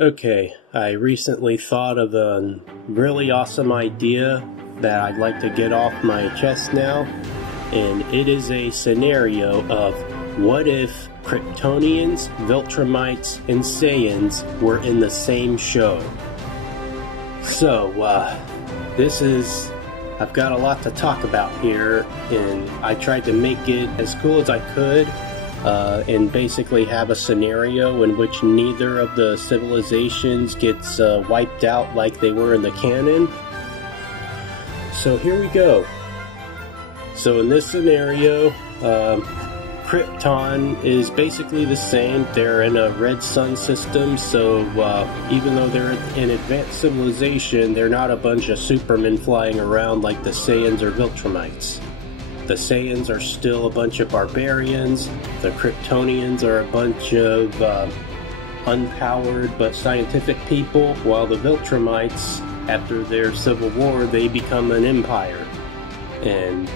Okay, I recently thought of a really awesome idea that I'd like to get off my chest now, and it is a scenario of what if Kryptonians, Viltrumites, and Saiyans were in the same show. So, I've got a lot to talk about here, and I tried to make it as cool as I could. And basically have a scenario in which neither of the civilizations gets wiped out like they were in the canon. So here we go. So in this scenario, Krypton is basically the same. They're in a red sun system, so even though they're an advanced civilization, they're not a bunch of Supermen flying around like the Saiyans or Viltrumites. The Saiyans are still a bunch of barbarians. The Kryptonians are a bunch of unpowered but scientific people, while the Viltrumites, after their civil war, they become an empire. And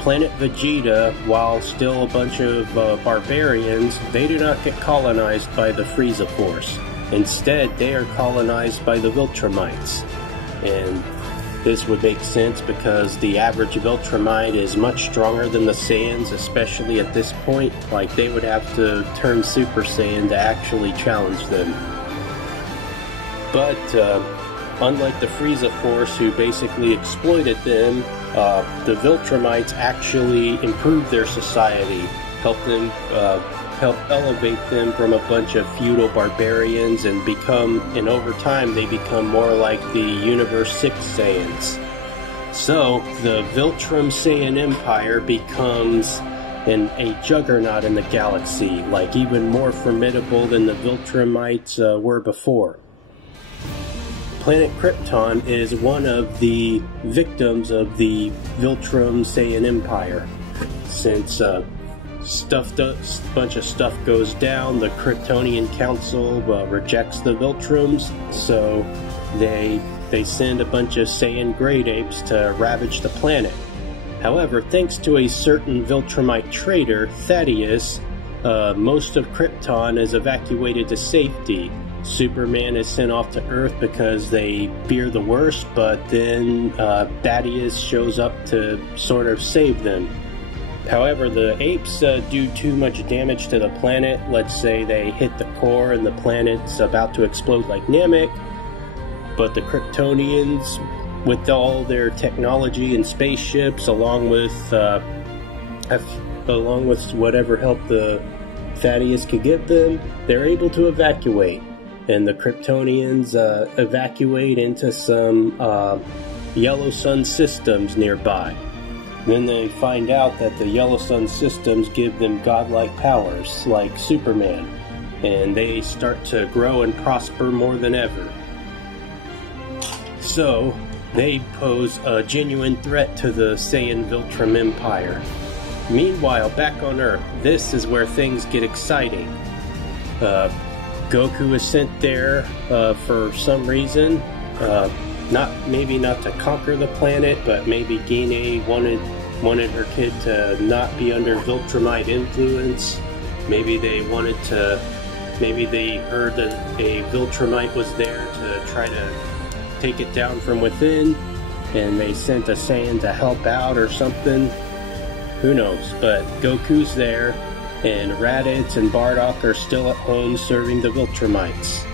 planet Vegeta, while still a bunch of barbarians, they do not get colonized by the Frieza Force. Instead, they are colonized by the Viltrumites. And this would make sense because the average Viltrumite is much stronger than the Saiyans, especially at this point. Like, they would have to turn Super Saiyan to actually challenge them. But, unlike the Frieza Force, who basically exploited them, the Viltrumites actually improved their society, helped elevate them from a bunch of feudal barbarians and over time they become more like the Universe 6 Saiyans. So the Viltrum Saiyan Empire becomes a juggernaut in the galaxy, like even more formidable than the Viltrumites were before. Planet Krypton is one of the victims of the Viltrum Saiyan Empire. Since a bunch of stuff goes down, the Kryptonian Council rejects the Viltrums, so they send a bunch of Saiyan great apes to ravage the planet. However, thanks to a certain Viltrumite traitor, Thaddeus, most of Krypton is evacuated to safety. Superman is sent off to Earth because they fear the worst, but then Thaddeus shows up to sort of save them. However, the apes do too much damage to the planet. Let's say they hit the core and the planet's about to explode like Namek. But the Kryptonians, with all their technology and spaceships, along with whatever help the Thaddeus could give them, they're able to evacuate. And the Kryptonians evacuate into some yellow sun systems nearby. Then they find out that the Yellow Sun systems give them godlike powers, like Superman, and they start to grow and prosper more than ever. So, they pose a genuine threat to the Saiyan Viltrum Empire. Meanwhile, back on Earth, this is where things get exciting. Goku is sent there for some reason. Maybe not to conquer the planet, but maybe Gine wanted her kid to not be under Viltrumite influence. Maybe they heard that a Viltrumite was there to try to take it down from within, and they sent a Saiyan to help out or something. Who knows? But Goku's there, and Raditz and Bardock are still at home serving the Viltrumites.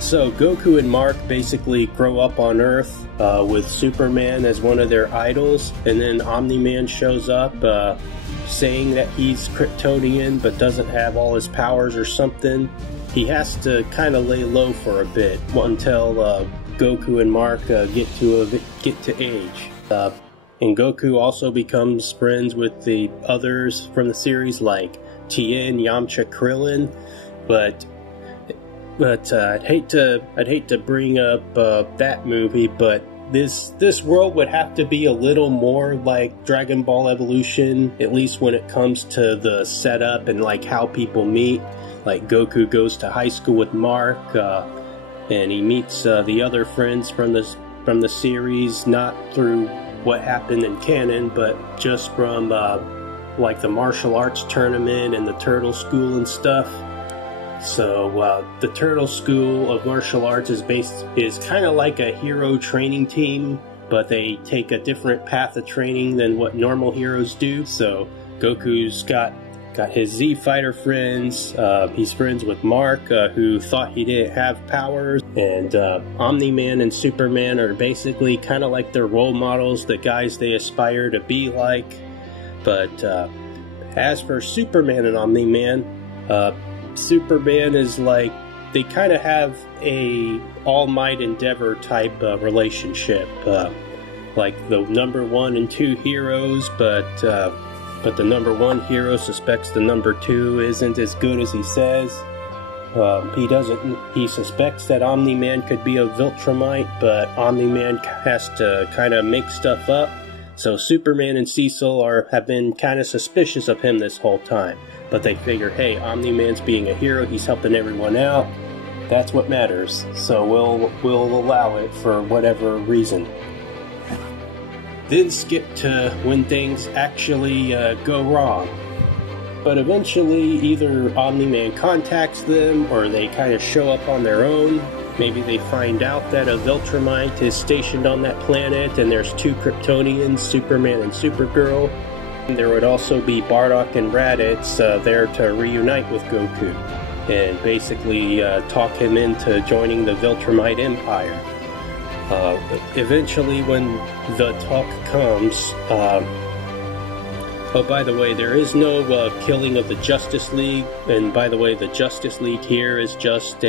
So Goku and Mark basically grow up on Earth with Superman as one of their idols, and then Omniman shows up saying that he's Kryptonian but doesn't have all his powers or something. He has to kind of lay low for a bit until Goku and Mark get to age. And Goku also becomes friends with the others from the series like Tien, Yamcha, Krillin, But I'd hate to bring up that movie, but this world would have to be a little more like Dragon Ball Evolution, at least when it comes to the setup and like how people meet. Like Goku goes to high school with Mark, and he meets the other friends from the series, not through what happened in canon, but just from like the martial arts tournament and the turtle school and stuff. So the turtle school of martial arts is kind of like a hero training team, but they take a different path of training than what normal heroes do. So Goku's got his Z fighter friends. He's friends with Mark, who thought he didn't have powers, and Omniman and Superman are basically kind of like their role models, the guys they aspire to be like. But as for Superman and Omniman, Superman is like, they kind of have a all might endeavor type relationship, like the number 1 and 2 heroes, but the number 1 hero suspects the number 2 isn't as good as he says. He suspects that Omni-Man could be a Viltrumite, but Omni-Man has to kind of make stuff up. So Superman and Cecil have been kind of suspicious of him this whole time. But they figure, hey, Omni-Man's being a hero, he's helping everyone out. That's what matters. So we'll allow it for whatever reason. Then skip to when things actually go wrong. But eventually, either Omni-Man contacts them, or they kind of show up on their own. Maybe they find out that a Viltrumite is stationed on that planet, and there's 2 Kryptonians, Superman and Supergirl. And there would also be Bardock and Raditz there to reunite with Goku, and basically talk him into joining the Viltrumite Empire. Eventually, when the talk comes, oh, by the way, there is no killing of the Justice League, and by the way, the Justice League here is just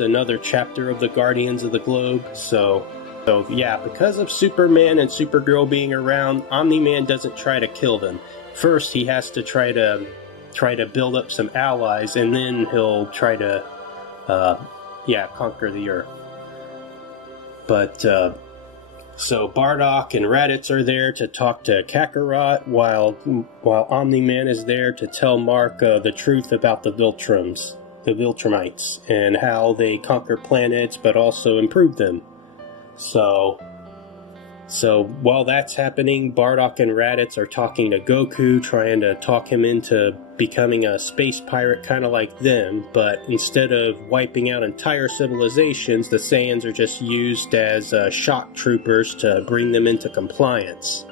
another chapter of the Guardians of the Globe. So yeah, because of Superman and Supergirl being around, Omni-Man doesn't try to kill them. First, he has to try to build up some allies, and then he'll try to conquer the Earth. But, so Bardock and Raditz are there to talk to Kakarot, while Omni-Man is there to tell Mark the truth about the Viltrumites, and how they conquer planets but also improve them. So while that's happening, Bardock and Raditz are talking to Goku, trying to talk him into becoming a space pirate kind of like them, but instead of wiping out entire civilizations, the Saiyans are just used as shock troopers to bring them into compliance.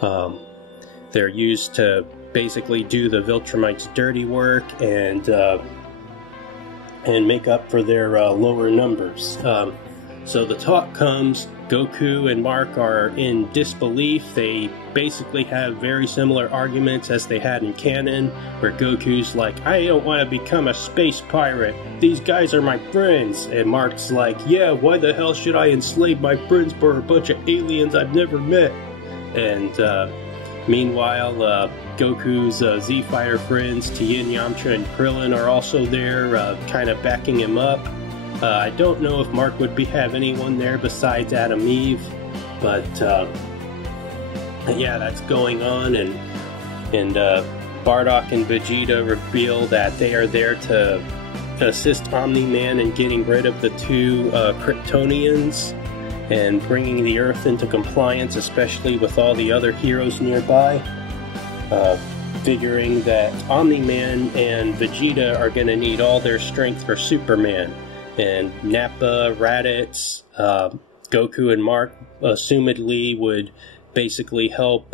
They're used to basically do the Viltrumites' dirty work and make up for their lower numbers. So the talk comes, Goku and Mark are in disbelief. They basically have very similar arguments as they had in canon, where Goku's like, I don't want to become a space pirate. These guys are my friends. And Mark's like, yeah, why the hell should I enslave my friends for a bunch of aliens I've never met? And meanwhile, Goku's Z-Fire friends, Tien, Yamcha, and Krillin are also there, kind of backing him up. I don't know if Mark would have anyone there besides Adam Eve, but yeah, that's going on, and Bardock and Vegeta reveal that they are there to assist Omni-Man in getting rid of the 2 Kryptonians and bringing the Earth into compliance, especially with all the other heroes nearby. Figuring that Omni-Man and Vegeta are going to need all their strength for Superman. And Nappa, Raditz, Goku, and Mark assumedly would basically help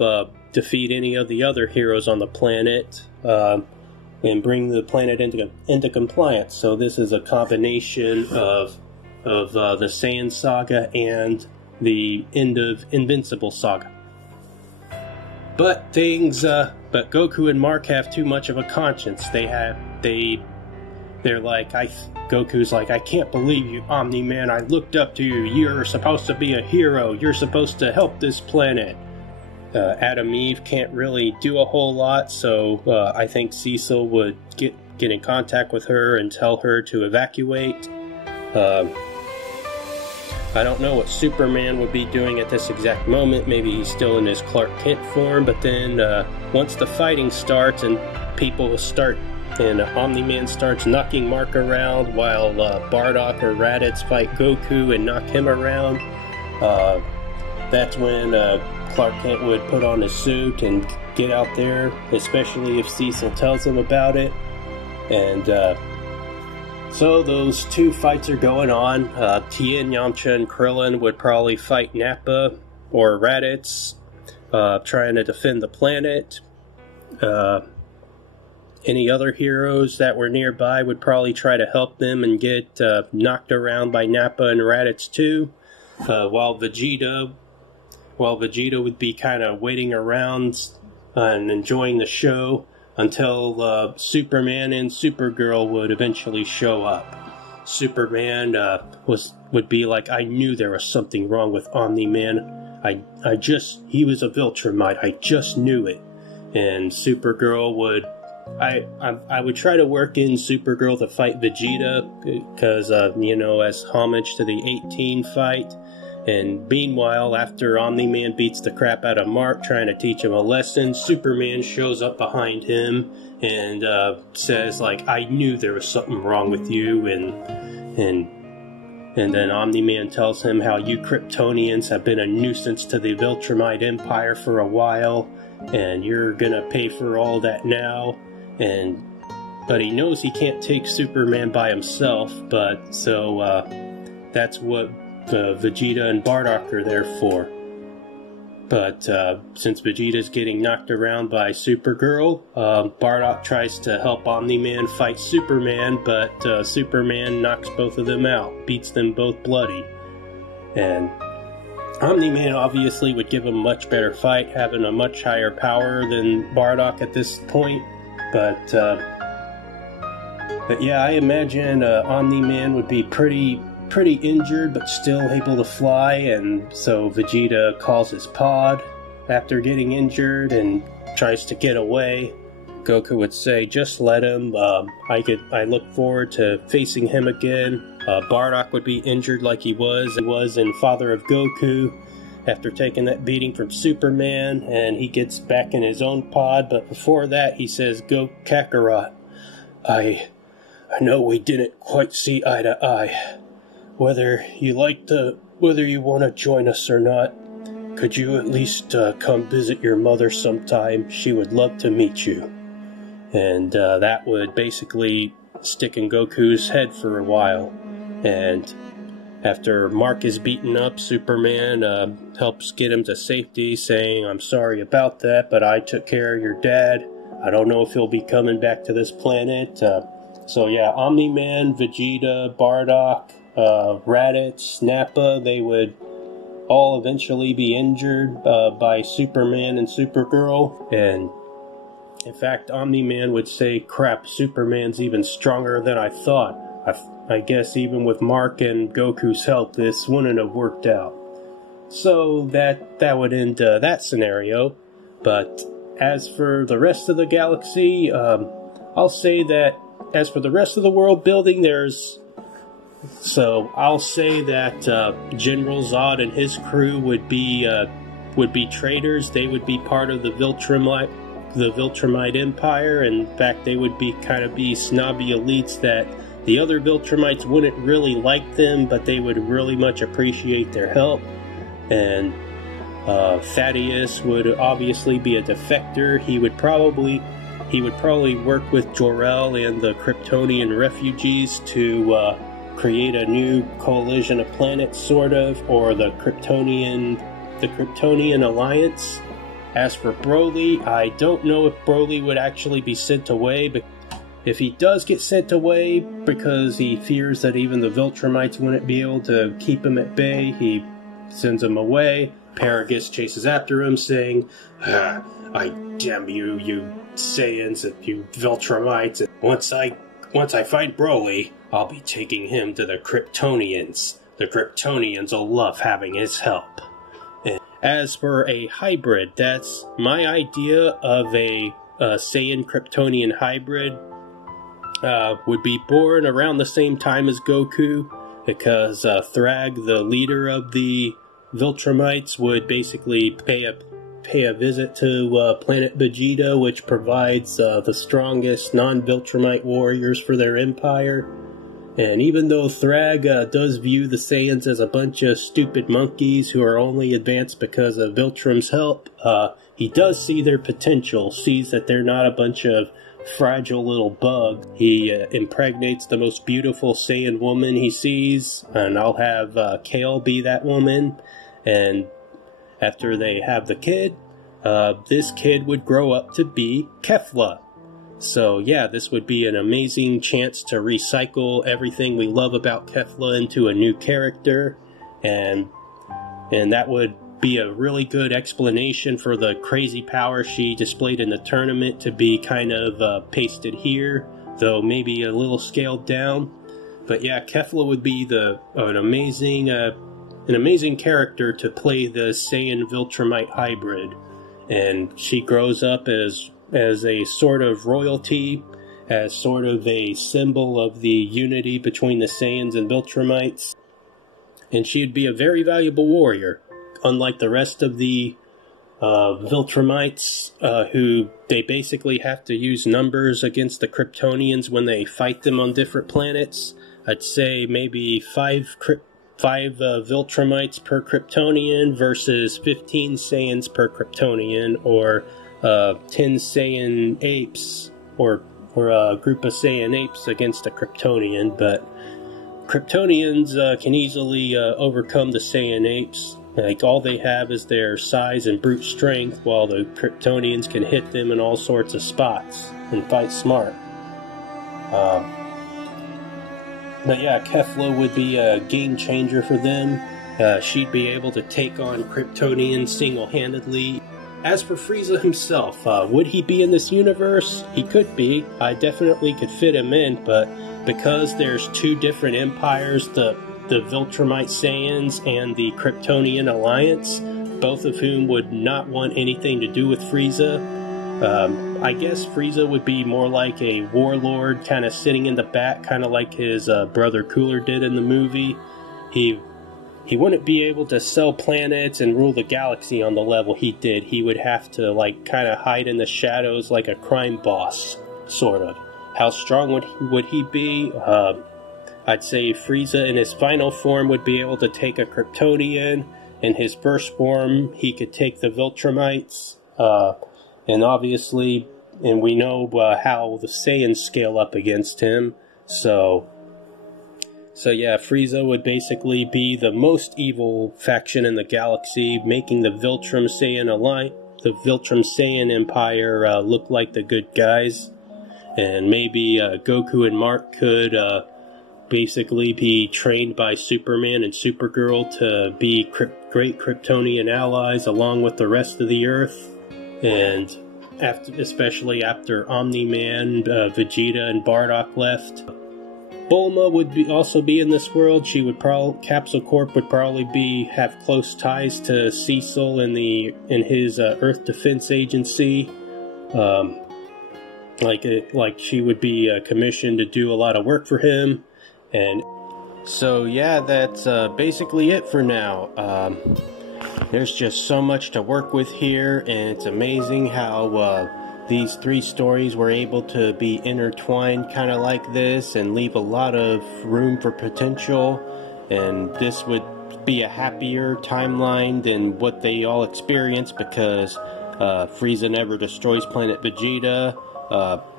defeat any of the other heroes on the planet and bring the planet into compliance. So this is a combination of the Saiyan saga and the end of Invincible saga. But Goku and Mark have too much of a conscience. They're like, Goku's like, I can't believe you, Omni-Man. I looked up to you. You're supposed to be a hero. You're supposed to help this planet. Adam Eve can't really do a whole lot, so I think Cecil would get in contact with her and tell her to evacuate. I don't know what Superman would be doing at this exact moment. Maybe he's still in his Clark Kent form, but then once the fighting starts and Omni-Man starts knocking Mark around while Bardock or Raditz fight Goku and knock him around. That's when Clark Kent would put on his suit and get out there, especially if Cecil tells him about it. And so those two fights are going on. Tien, Yamcha, and Krillin would probably fight Nappa or Raditz, trying to defend the planet. Any other heroes that were nearby would probably try to help them and get knocked around by Nappa and Raditz too. While Vegeta would be kind of waiting around and enjoying the show until Superman and Supergirl would eventually show up. Superman would be like, I knew there was something wrong with Omni-Man. He was a Viltrumite. I just knew it. And Supergirl would, I would try to work in Supergirl to fight Vegeta because, as homage to the 18 fight. And meanwhile, after Omni-Man beats the crap out of Mark, trying to teach him a lesson, Superman shows up behind him and says, like, I knew there was something wrong with you. And then Omni-Man tells him how you Kryptonians have been a nuisance to the Viltrumite Empire for a while, and you're gonna pay for all that now. But he knows he can't take Superman by himself, so that's what Vegeta and Bardock are there for. But since Vegeta's getting knocked around by Supergirl, Bardock tries to help Omni-Man fight Superman, but Superman knocks both of them out, beats them both bloody. And Omni-Man obviously would give a much better fight, having a much higher power than Bardock at this point. But yeah, I imagine Omni-Man would be pretty injured, but still able to fly, and so Vegeta calls his pod after getting injured and tries to get away. Goku would say, just let him, I look forward to facing him again. Bardock would be injured like he was in Father of Goku after taking that beating from Superman, and he gets back in his own pod, but before that he says, Go Kakarot, I know we didn't quite see eye to eye. Whether you want to join us or not, could you at least come visit your mother sometime? She would love to meet you. And that would basically stick in Goku's head for a while. And after Mark is beaten up, Superman helps get him to safety, saying, I'm sorry about that, but I took care of your dad. I don't know if he'll be coming back to this planet. So yeah, Omni-Man, Vegeta, Bardock, Raditz, Nappa, they would all eventually be injured by Superman and Supergirl. And in fact, Omni-Man would say, crap, Superman's even stronger than I thought. I guess even with Mark and Goku's help, this wouldn't have worked out. So that would end that scenario. But as for the rest of the galaxy, I'll say that as for the rest of the world building, I'll say that General Zod and his crew would be traitors. They would be part of the Viltrumite Empire. In fact, they would be snobby elites that the other Viltrumites wouldn't really like them, but they would really much appreciate their help. And Thaddeus would obviously be a defector. He would probably work with Jor-El and the Kryptonian refugees to create a new coalition of planets, sort of, or the Kryptonian Alliance. As for Broly, I don't know if Broly would actually be sent away, but if he does get sent away because he fears that even the Viltrumites wouldn't be able to keep him at bay, he sends him away. Paragus chases after him, saying, I damn you, you Saiyans and you Viltrumites. Once I find Broly, I'll be taking him to the Kryptonians. The Kryptonians will love having his help. And as for a hybrid, that's my idea of a Saiyan Kryptonian hybrid. Would be born around the same time as Goku, because Thrag, the leader of the Viltrumites, would basically pay a visit to planet Vegeta, which provides the strongest non-Viltrumite warriors for their empire. And even though Thrag does view the Saiyans as a bunch of stupid monkeys who are only advanced because of Viltrum's help, he does see their potential, sees that they're not a bunch of fragile little bug. He impregnates the most beautiful Saiyan woman he sees, and I'll have Kale be that woman. And after they have the kid, this kid would grow up to be Kefla. So yeah, this would be an amazing chance to recycle everything we love about Kefla into a new character, and that would be a really good explanation for the crazy power she displayed in the tournament to be kind of pasted here, though maybe a little scaled down. But yeah, Kefla would be an amazing character to play the Saiyan Viltrumite hybrid, and she grows up as a sort of royalty, as sort of a symbol of the unity between the Saiyans and Viltrumites. And she'd be a very valuable warrior, unlike the rest of the Viltrumites, who they basically have to use numbers against the Kryptonians when they fight them on different planets. I'd say maybe 5 Viltrumites per Kryptonian versus 15 Saiyans per Kryptonian, or 10 Saiyan apes, or a group of Saiyan apes against a Kryptonian. But Kryptonians can easily overcome the Saiyan apes. Like, all they have is their size and brute strength, while the Kryptonians can hit them in all sorts of spots and fight smart. But yeah, Kefla would be a game changer for them. She'd be able to take on Kryptonians single-handedly. As for Frieza himself, would he be in this universe? He could be. I definitely could fit him in, but because there's 2 different empires, the Viltrumite Saiyans and the Kryptonian Alliance, both of whom would not want anything to do with Frieza, I guess Frieza would be more like a warlord, kind of sitting in the back, kind of like his brother Cooler did in the movie. He wouldn't be able to sell planets and rule the galaxy on the level he did. He would have to, like, kind of hide in the shadows like a crime boss, sort of. How strong would he be? I'd say Frieza in his final form would be able to take a Kryptonian. In his first form, he could take the Viltrumites. And obviously, and we know how the Saiyans scale up against him. So yeah, Frieza would basically be the most evil faction in the galaxy, making the Viltrum Saiyan Empire look like the good guys. And maybe Goku and Mark could basically be trained by Superman and Supergirl to be great Kryptonian allies along with the rest of the Earth. And especially after Omniman, Vegeta, and Bardock left, Bulma would also be in this world. Capsule Corp would probably have close ties to Cecil in his Earth Defense Agency. Like she would be commissioned to do a lot of work for him. And so yeah, that's basically it for now. There's just so much to work with here, and it's amazing how these 3 stories were able to be intertwined kind of like this and leave a lot of room for potential. And this would be a happier timeline than what they all experienced, because Frieza never destroys planet Vegeta.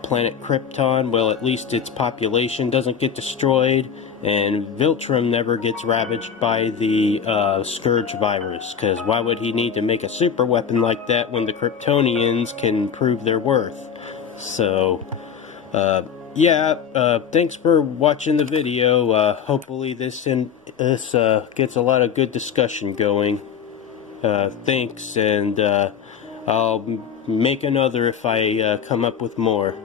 Planet Krypton, well, at least its population doesn't get destroyed, and Viltrum never gets ravaged by the Scourge virus, because why would he need to make a super weapon like that when the Kryptonians can prove their worth? So, yeah, thanks for watching the video. Hopefully this gets a lot of good discussion going. Thanks, and I'll make another if I come up with more.